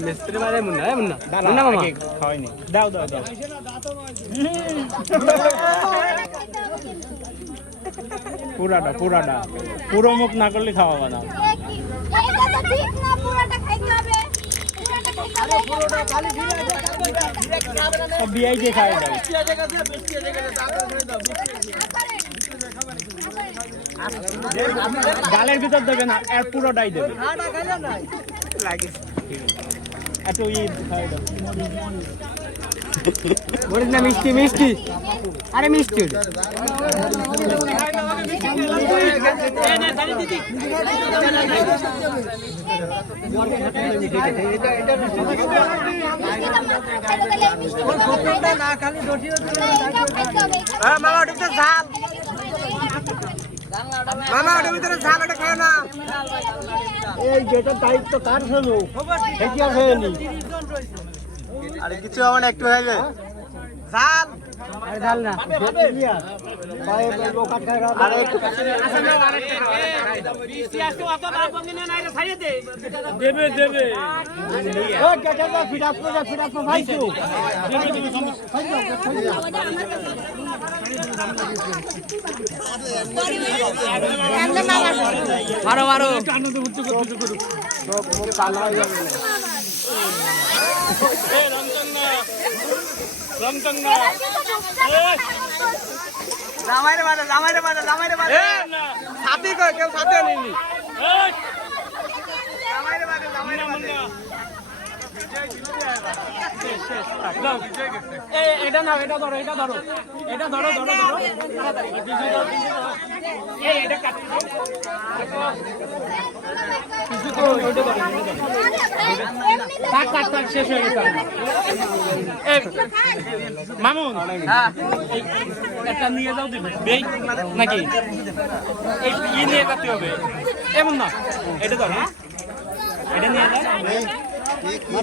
মিস্ত্রি মারে মুন্না মুন্না মুন্না মামা খাওয়াইনি দাও দাও দাও পুরাটা পুরাটা পুরো মুখ না করলে খাওয়াবো না বিয়াই যে খায় গালের ভিতর দেবে না এর পুরোটাই দেবে এত বলিস না মিষ্টি মিষ্টি আরে মিষ্টি মামা ওটা ঝাল মামা ওটার ভিতরে ঝাল ওটা খায় না এই যেটা দায়িত্ব কার হলো সেটি আর হয়নি আরে কিছু আমার একটু খাইবে ঝাল আরে ঝাল না পায়ে লোকা খায় না আরে বিসি আসো অত বাপ বঙ্গিনা নাই রে ছাইয়ে দে দেবে দেবে ও কেটে দাও ফিরাপ ভাইছো দেবে দেবে মারো মারো আনন্দ মুক্ত করতে করো সব মুখ কালো হয়ে যাবে এই রংচং না জামাইরে বাজা সাথী কই কেউ সাথে নিনি এই জামাইরে বাজা এটা নাও এটা ধরো এটা কাট কিছু তো ওইটা ধরো কাট শেষ হয়ে গেছে মামুন হ্যাঁ একটা নিয়ে যাও দিবে বেই নাকি এই নিয়ে যেতে হবে এমন না এটা ধরো এটা নিয়ে যাও